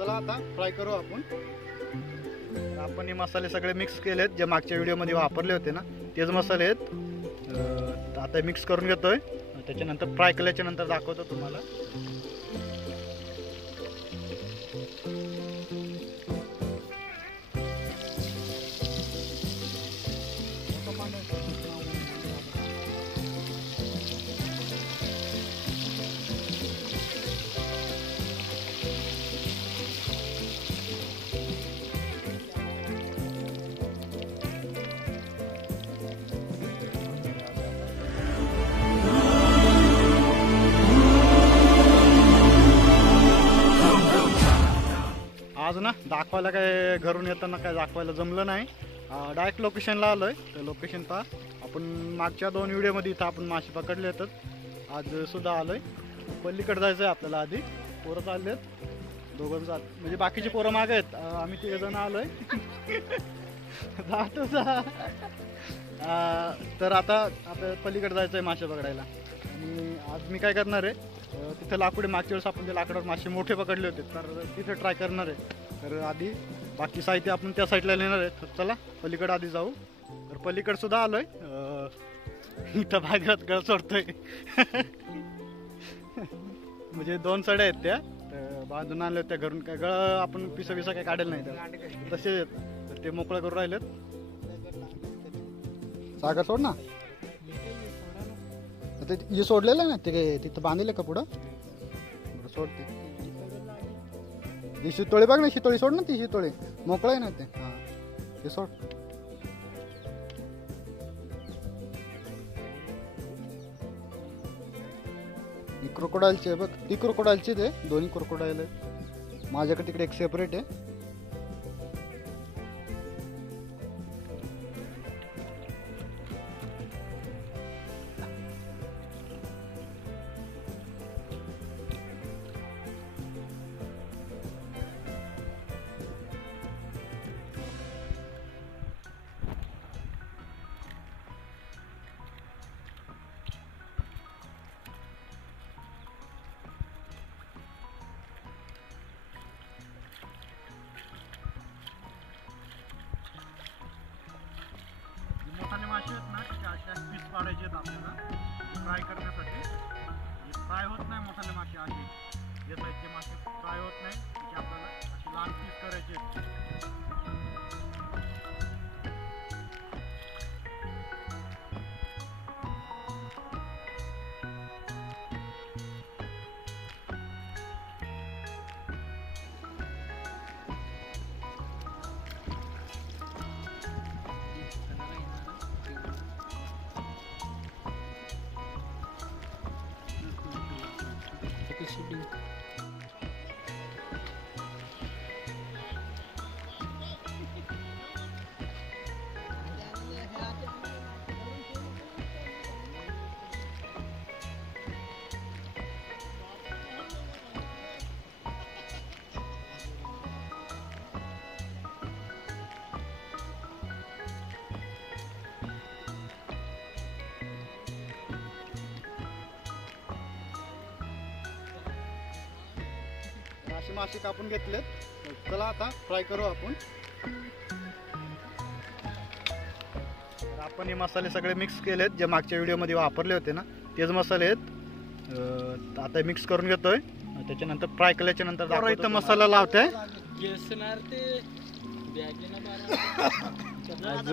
चला आता फ्राय करू आपण. आपण हे मसाले सगळे मिक्स केलेत, जे मागच्या व्हिडिओमध्ये वापरले होते ना तेच मसाले आहेत. आता मिक्स करून घेतोय, त्याच्यानंतर फ्राय केल्याच्या नंतर दाखवतो तुम्हाला. आज ना दाखवायला काय घरून येताना काय दाखवायला जमलं नाही. डायरेक्ट लोकेशनला आलोय. तर लोकेशन पहा. आपण मागच्या 2 व्हिडिओमध्ये इथं आपण मासे पकडले होते. आज सुद्धा आलोय. पल्लीकडे जायचं आहे आपल्याला. आधी पोरं चाललेत, दोघं जात म्हणजे बाकीचे पोरं मागे आहेत. आम्ही 3 जण आलोय. जातो जा. तर आता पलीकडे जायचं आहे मासे पकडायला. आणि आज मी काय करणार आहे, तिथं लाकूड आहे. मागच्या वेळेस आपण त्या लाकडावर मासे मोठे पकडले होते, तर तिथे ट्राय करणार आहे. तर आधी बाकी साहित्य आपण त्या साईडला नेणार आहे. तर चला पलीकडे आधी जाऊ. तर पलीकडे सुद्धा आलोय. इथं बागेत गळ सोडतोय. म्हणजे 2 सड्या आहेत त्या, तर बांधून आणल्या त्या घरून. काय गळ आपण पिसा काय काढेल नाही तर तसे आहेत. तर ते मोकळं करून राहिलेत. सागर सोड ना. हे सोडलेलं ना ते, तिथं बांधलेलं का पुढं सोडते. ही शितोळी बघ ना, शितोळी सोड ना. ती शितोळी मोकळं आहे ना ते. हां ते सोड. ही क्रोकोडाईलची आहे बघ. ती क्रोकोडाईलची आहे. दोन्ही क्रोकोडाईल आहे. माझ्याकडे तिकडे एक सेपरेट आहे. मोठाले मासे आहेत ना, ते अशा पीस पाडायचे आहेत आपल्याला फ्राय करण्यासाठी. फ्राय होत नाही मोठाले मासे असे. जे साईडचे मासे फ्राय होत नाही, त्याचे आपल्याला असे लहान पीस करायचे आहेत. असे मासे कापून घेतलेत. चला आता फ्राय करू आपण. आपण हे मसाले सगळे मिक्स केलेत, जे मागच्या व्हिडिओमध्ये वापरले होते ना तेच मसाले आहेत. आता मिक्स करून घेतोय. त्याच्यानंतर फ्राय केल्याच्या नंतर इथं मसाला लावतोय. आज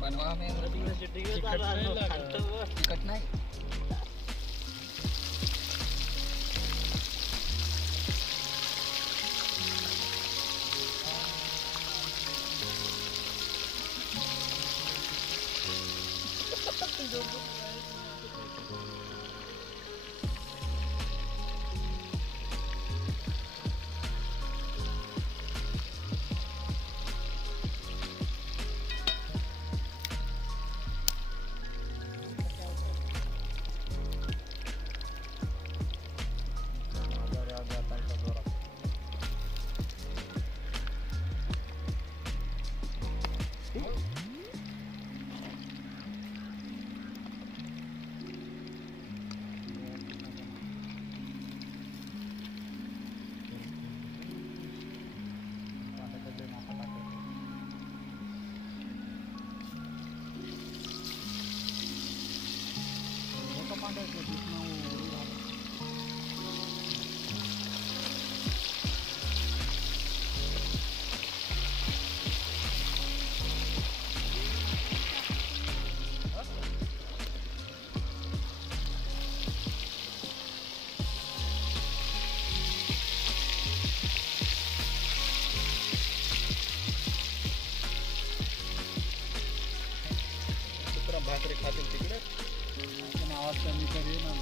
बनवा में टिकट नाही. भाकरी खातील तिकडे आवाज कमी करी ना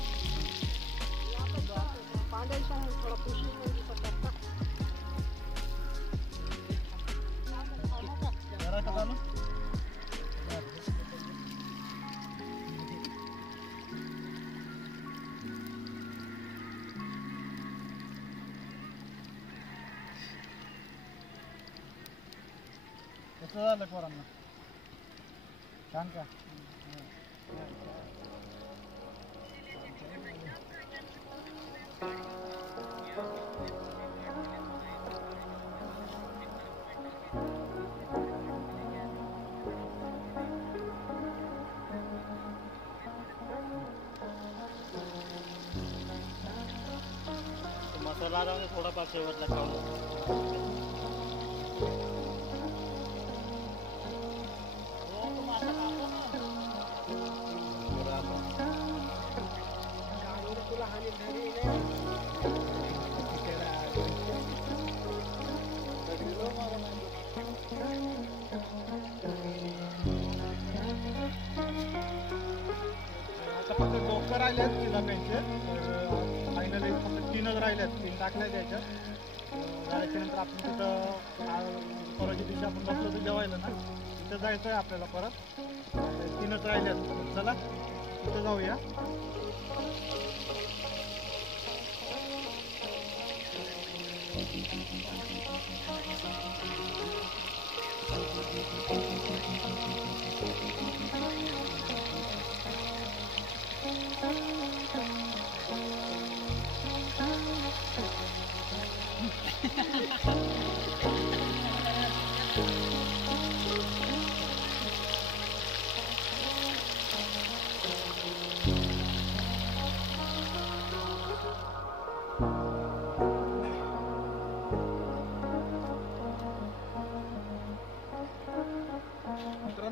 कसं झालं पोरांना छान का मसाला थोडाफार शेवटला खाऊ फक्त डोकर राहिल्यात चिलाप्यांचे फायनली फक्त 3च राहिल्यात 3 टाकल्या त्याच्यात झाल्याच्या नंतर आपण तिथं परवाच्या दिवशी आपण बसलो तर जेवायला ना तिथं जायचं आहे आपल्याला परत 3च राहिल्यात चला तिथं जाऊया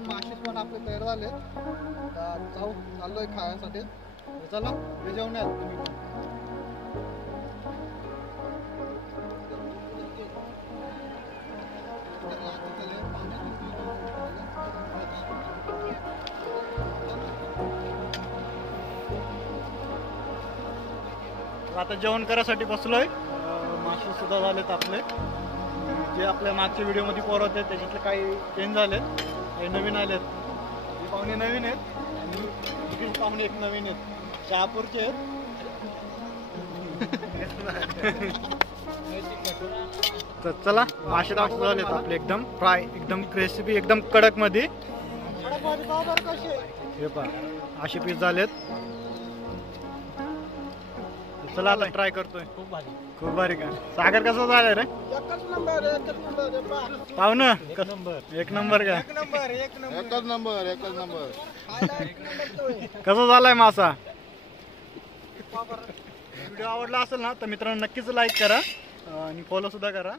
मासे पण आपले तयार झाले जाऊ चाललोय खाण्यासाठी चला ते जेवण या तुम्ही पण आता जेवण करायसाठी बसलोय मासे सुद्धा झालेत आपले जे आपल्या मागच्या व्हिडिओ मध्ये पोर होते त्याच्यातले काही चेंज झालेत काही नवीन आलेत हे पाहुणे नवीन आहेत आणि इकडे पाहुणे एक नवीन आहेत शहापूरचे आहेत तर चला मासे दाखवून झालेत आपले एकदम फ्राय एकदम क्रिस्पी एकदम कडक मध्ये हे पहा असे पीस झालेत चला आता ट्राय करतोय खूप भारी का सागर कसा झालाय रे पाहू ना एक नंबर का एकच नंबर कसा झालाय मासा व्हिडिओ आवडला असेल ना तर मित्रांनो नक्कीच लाईक करा आणि फॉलो सुद्धा करा